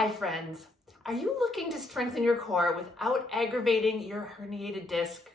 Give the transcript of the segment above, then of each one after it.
Hi friends, are you looking to strengthen your core without aggravating your herniated disc?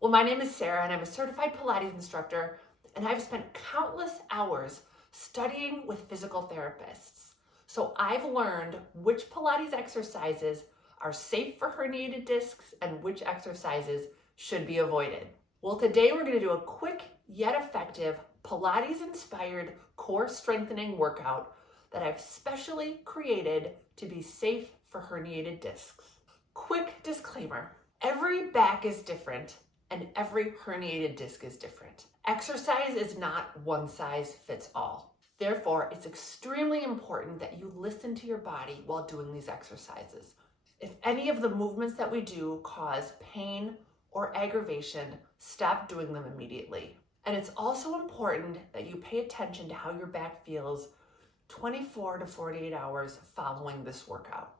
Well, my name is Sarah and I'm a certified Pilates instructor, and I've spent countless hours studying with physical therapists. So I've learned which Pilates exercises are safe for herniated discs and which exercises should be avoided. Well, today we're going to do a quick yet effective Pilates inspired core strengthening workout that I've specially created to be safe for herniated discs. Quick disclaimer, every back is different and every herniated disc is different. Exercise is not one size fits all. Therefore, it's extremely important that you listen to your body while doing these exercises. If any of the movements that we do cause pain or aggravation, stop doing them immediately. And it's also important that you pay attention to how your back feels 24 to 48 hours following this workout.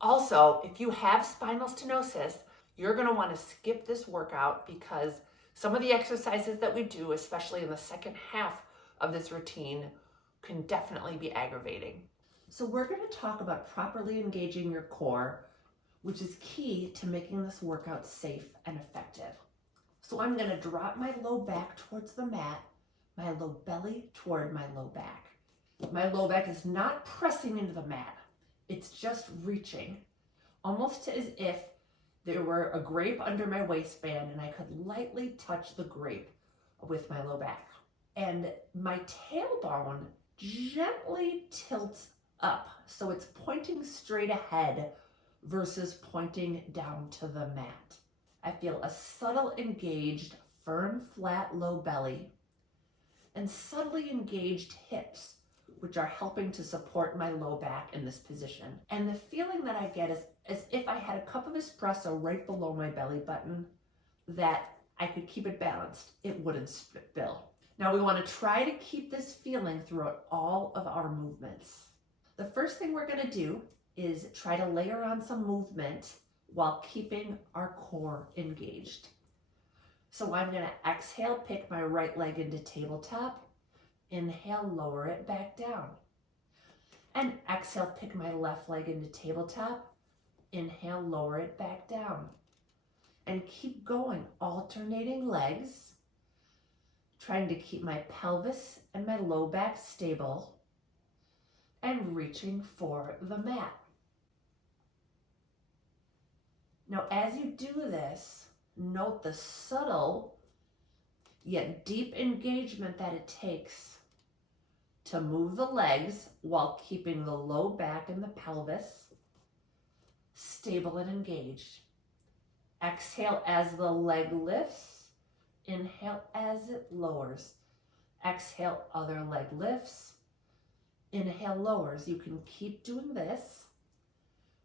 Also, if you have spinal stenosis, you're going to want to skip this workout because some of the exercises that we do, especially in the second half of this routine, can definitely be aggravating. So we're going to talk about properly engaging your core, which is key to making this workout safe and effective. So I'm going to drop my low back towards the mat, my low belly toward my low back. My low back is not pressing into the mat. It's just reaching, almost as if there were a grape under my waistband and I could lightly touch the grape with my low back. And my tailbone gently tilts up, so it's pointing straight ahead versus pointing down to the mat. I feel a subtle engaged, firm, flat, low belly and subtly engaged hips, which are helping to support my low back in this position. And the feeling that I get is as if I had a cup of espresso right below my belly button, that I could keep it balanced. It wouldn't spill. Now we want to try to keep this feeling throughout all of our movements. The first thing we're going to do is try to layer on some movement while keeping our core engaged. So I'm going to exhale, pick my right leg into tabletop. Inhale, lower it back down. And exhale, pick my left leg into tabletop. Inhale, lower it back down. And keep going, alternating legs, trying to keep my pelvis and my low back stable and reaching for the mat. Now, as you do this, note the subtle yet deep engagement that it takes to move the legs while keeping the low back and the pelvis stable and engaged. Exhale as the leg lifts. Inhale as it lowers. Exhale, other leg lifts. Inhale, lowers. You can keep doing this,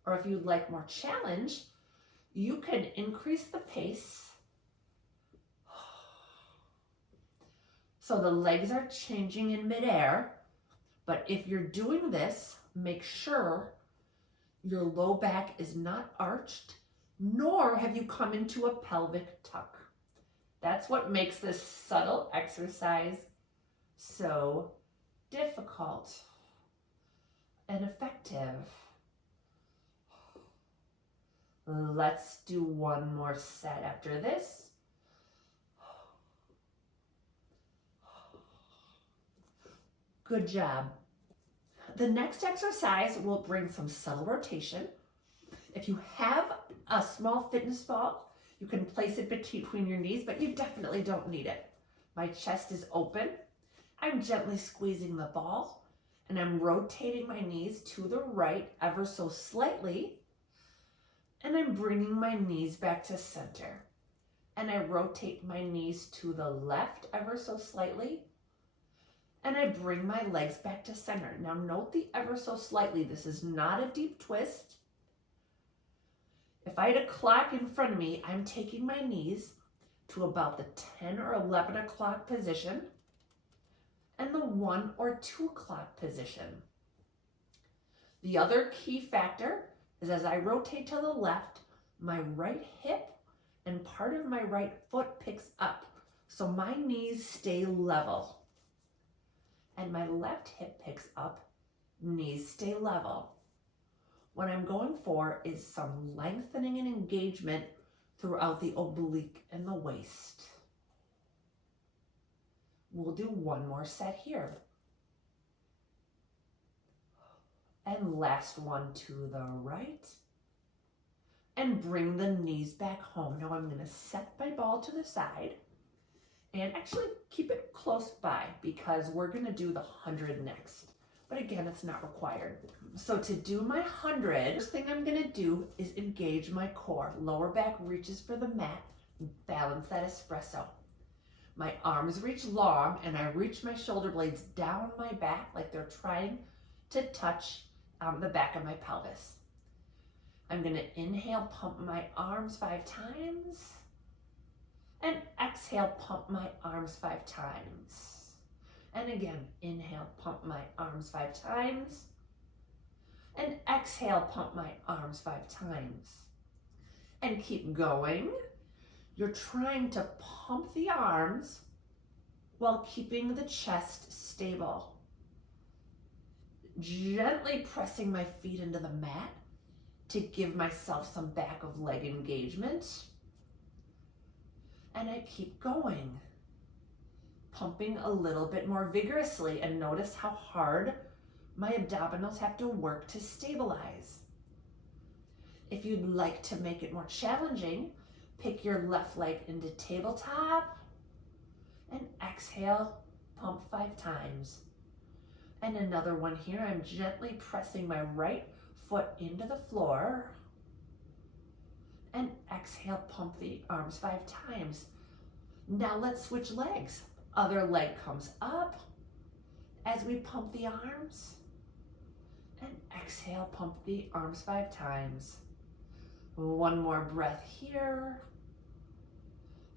or if you'd like more challenge, you can increase the pace. So the legs are changing in midair, but if you're doing this, make sure your low back is not arched, nor have you come into a pelvic tuck. That's what makes this subtle exercise so difficult and effective. Let's do one more set after this. Good job. The next exercise will bring some subtle rotation. If you have a small fitness ball, you can place it between your knees, but you definitely don't need it. My chest is open. I'm gently squeezing the ball, and I'm rotating my knees to the right ever so slightly, and I'm bringing my knees back to center. And I rotate my knees to the left ever so slightly, and I bring my legs back to center. Now note the ever so slightly. This is not a deep twist. If I had a clock in front of me, I'm taking my knees to about the 10 or 11 o'clock position and the 1 or 2 o'clock position. The other key factor is as I rotate to the left, my right hip and part of my right foot picks up. So my knees stay level. And my left hip picks up, knees stay level. What I'm going for is some lengthening and engagement throughout the oblique and the waist. We'll do one more set here. And last one to the right. And bring the knees back home. Now I'm going to set my ball to the side and actually keep it close by because we're going to do the 100 next. But again, it's not required. So to do my 100, first thing I'm going to do is engage my core. Lower back reaches for the mat. Balance that espresso. My arms reach long and I reach my shoulder blades down my back like they're trying to touch the back of my pelvis. I'm going to inhale, pump my arms 5 times. And exhale, pump my arms 5 times. And again, inhale, pump my arms 5 times. And exhale, pump my arms 5 times. And keep going. You're trying to pump the arms while keeping the chest stable. Gently pressing my feet into the mat to give myself some back of leg engagement. And I keep going, pumping a little bit more vigorously, and notice how hard my abdominals have to work to stabilize. If you'd like to make it more challenging, pick your left leg into tabletop and exhale, pump 5 times. And another one here, I'm gently pressing my right foot into the floor and exhale, pump the arms 5 times. Now let's switch legs. Other leg comes up as we pump the arms and exhale, pump the arms 5 times. One more breath here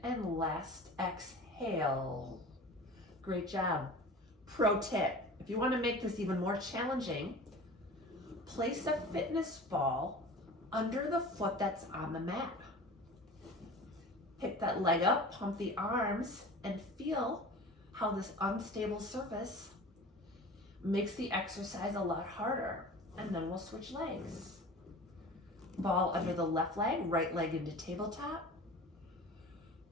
and last exhale. Great job. Pro tip, if you want to make this even more challenging, place a fitness ball under the foot that's on the mat. Pick that leg up, pump the arms, and feel how this unstable surface makes the exercise a lot harder. And then we'll switch legs. Ball under the left leg, right leg into tabletop,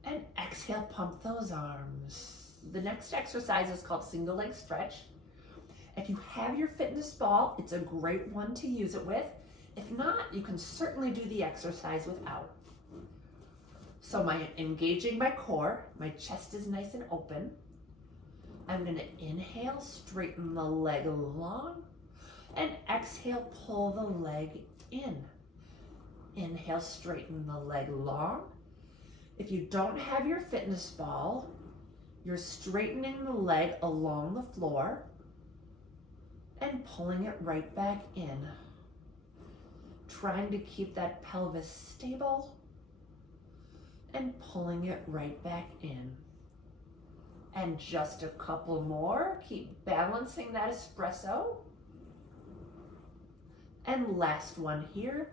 and exhale, pump those arms. The next exercise is called single leg stretch. If you have your fitness ball, it's a great one to use it with. If not, you can certainly do the exercise without. So engaging my core, my chest is nice and open. I'm going to inhale, straighten the leg long, and exhale, pull the leg in. Inhale, straighten the leg long. If you don't have your fitness ball, you're straightening the leg along the floor and pulling it right back in. Trying to keep that pelvis stable and pulling it right back in. And just a couple more. Keep balancing that espresso. And last one here.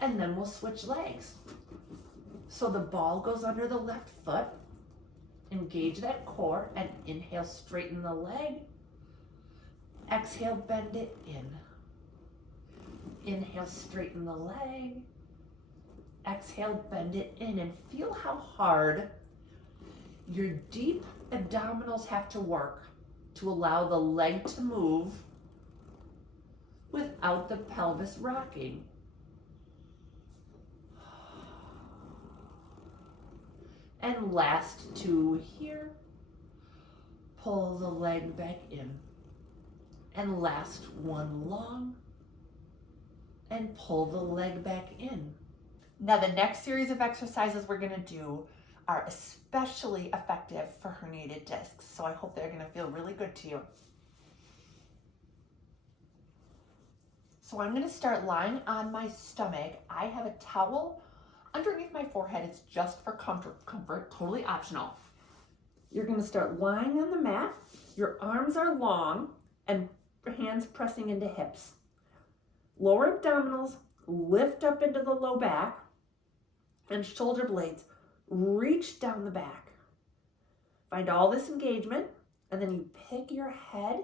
And then we'll switch legs. So the ball goes under the left foot. Engage that core and inhale, straighten the leg. Exhale, bend it in. Inhale, straighten the leg. Exhale, bend it in, and feel how hard your deep abdominals have to work to allow the leg to move without the pelvis rocking. And last 2 here. Pull the leg back in. And last 1 long. And pull the leg back in. Now the next series of exercises we're going to do are especially effective for herniated discs. So I hope they're going to feel really good to you. So I'm going to start lying on my stomach. I have a towel underneath my forehead. It's just for comfort, totally optional. You're going to start lying on the mat. Your arms are long and hands pressing into hips. Lower abdominals lift up into the low back and shoulder blades reach down the back. Find all this engagement, and then you pick your head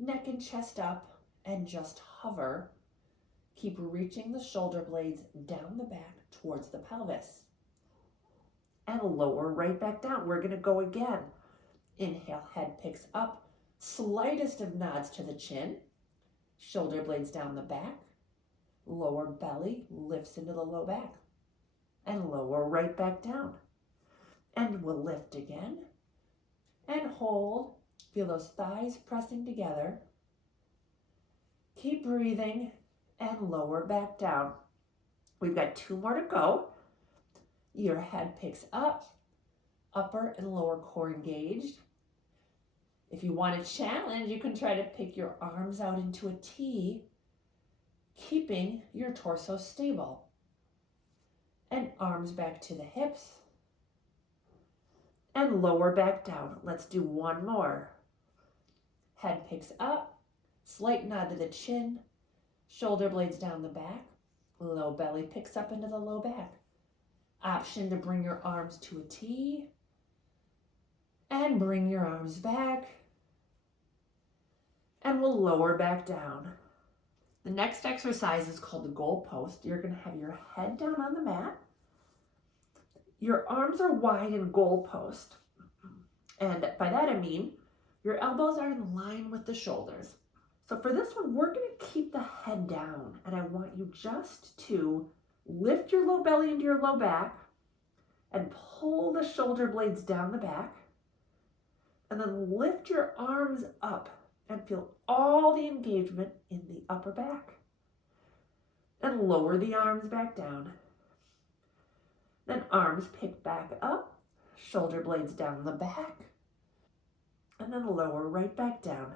neck and chest up, and just hover. Keep reaching the shoulder blades down the back towards the pelvis. And lower right back down. We're going to go again. Inhale, head picks up. Slightest of nods to the chin. Shoulder blades down the back. Lower belly lifts into the low back. And lower right back down. And we'll lift again. And hold. Feel those thighs pressing together. Keep breathing and lower back down. We've got 2 more to go. Your head picks up, upper and lower core engaged. If you want a challenge, you can try to pick your arms out into a T, keeping your torso stable. And arms back to the hips. And lower back down. Let's do 1 more. Head picks up, slight nod to the chin, shoulder blades down the back, low belly picks up into the low back. Option to bring your arms to a T and bring your arms back, and we'll lower back down. The next exercise is called the goal post. You're going to have your head down on the mat. Your arms are wide in goal post. And by that I mean your elbows are in line with the shoulders. So for this one, we're going to keep the head down. And I want you just to lift your low belly into your low back and pull the shoulder blades down the back. And then lift your arms up and feel all the engagement in the upper back. And lower the arms back down. Then arms pick back up, shoulder blades down the back. And then lower right back down.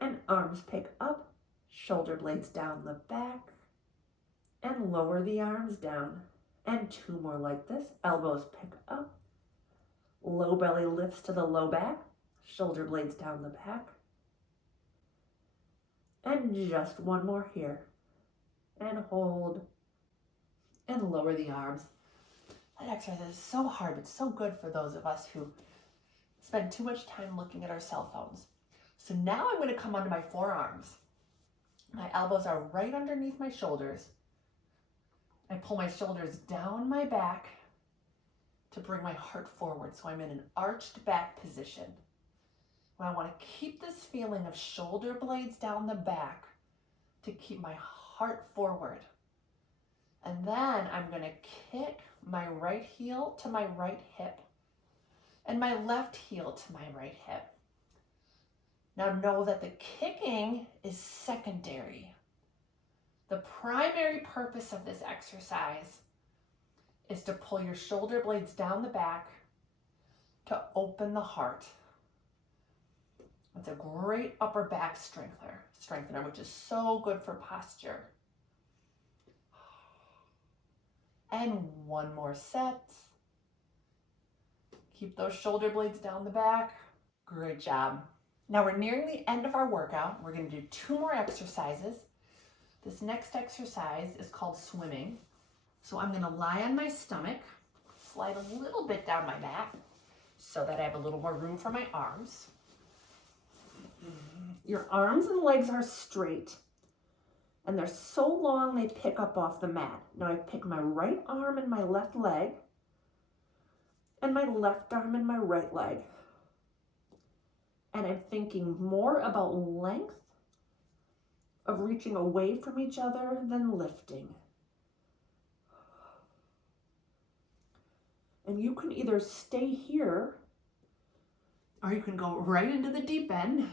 And arms pick up, shoulder blades down the back. And lower the arms down. And 2 more like this. Elbows pick up. Low belly lifts to the low back. Shoulder blades down the back. And just 1 more here. And hold. And lower the arms. That exercise is so hard, but so good for those of us who spend too much time looking at our cell phones. So now I'm going to come onto my forearms. My elbows are right underneath my shoulders. I pull my shoulders down my back to bring my heart forward. So I'm in an arched back position. I want to keep this feeling of shoulder blades down the back to keep my heart forward. And then I'm going to kick my right heel to my right hip and my left heel to my right hip. Now know that the kicking is secondary. The primary purpose of this exercise is to pull your shoulder blades down the back to open the heart. It's a great upper back strengthener, which is so good for posture. And 1 more set. Keep those shoulder blades down the back. Great job. Now we're nearing the end of our workout. We're going to do 2 more exercises. This next exercise is called swimming. So I'm going to lie on my stomach, slide a little bit down my back so that I have a little more room for my arms. Your arms and legs are straight, and they're so long they pick up off the mat. Now I pick my right arm and my left leg, and my left arm and my right leg. And I'm thinking more about length of reaching away from each other than lifting. And you can either stay here, or you can go right into the deep end,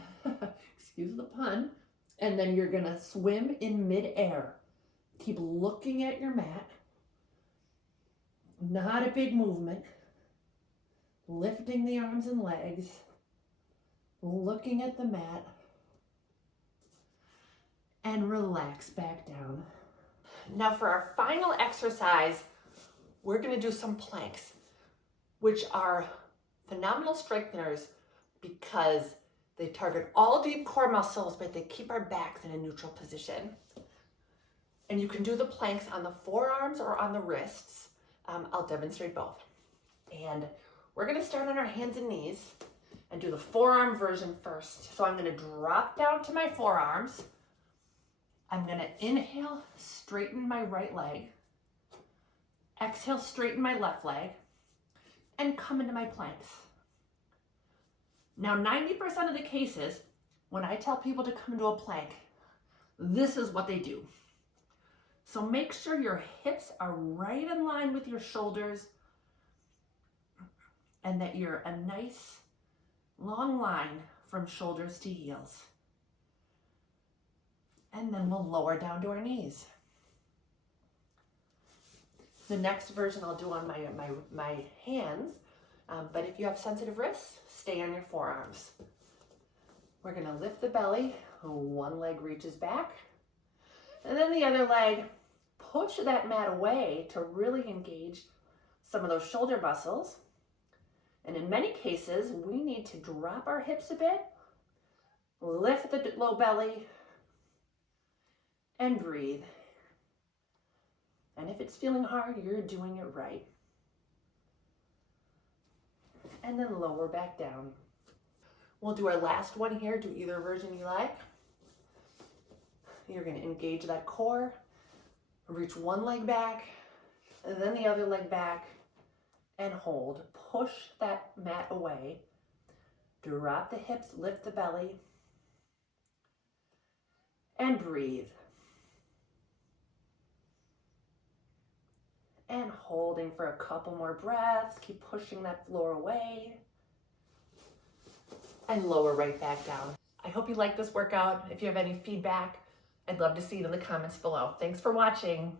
excuse the pun, and then you're gonna swim in midair. Keep looking at your mat. Not a big movement. Lifting the arms and legs. Looking at the mat. And relax back down. Now for our final exercise, we're gonna do some planks, which are phenomenal strengtheners because they target all deep core muscles, but they keep our backs in a neutral position. And you can do the planks on the forearms or on the wrists. I'll demonstrate both. And we're gonna start on our hands and knees. and do the forearm version first. So I'm going to drop down to my forearms. I'm going to inhale, straighten my right leg. Exhale, straighten my left leg, and come into my planks. Now, 90% of the cases, when I tell people to come into a plank, this is what they do. So make sure your hips are right in line with your shoulders and that you're a nice long line from shoulders to heels. And then we'll lower down to our knees. The next version I'll do on my hands, but if you have sensitive wrists, stay on your forearms. We're gonna lift the belly, one leg reaches back, and then the other leg, push that mat away to really engage some of those shoulder muscles. And in many cases, we need to drop our hips a bit, lift the low belly, and breathe. And if it's feeling hard, you're doing it right. And then lower back down. We'll do our last one here. Do either version you like. You're going to engage that core, reach one leg back, and then the other leg back, and hold. Push that mat away. Drop the hips, lift the belly, and breathe. And holding for a couple more breaths. Keep pushing that floor away. And lower right back down. I hope you like this workout. If you have any feedback, I'd love to see it in the comments below. Thanks for watching.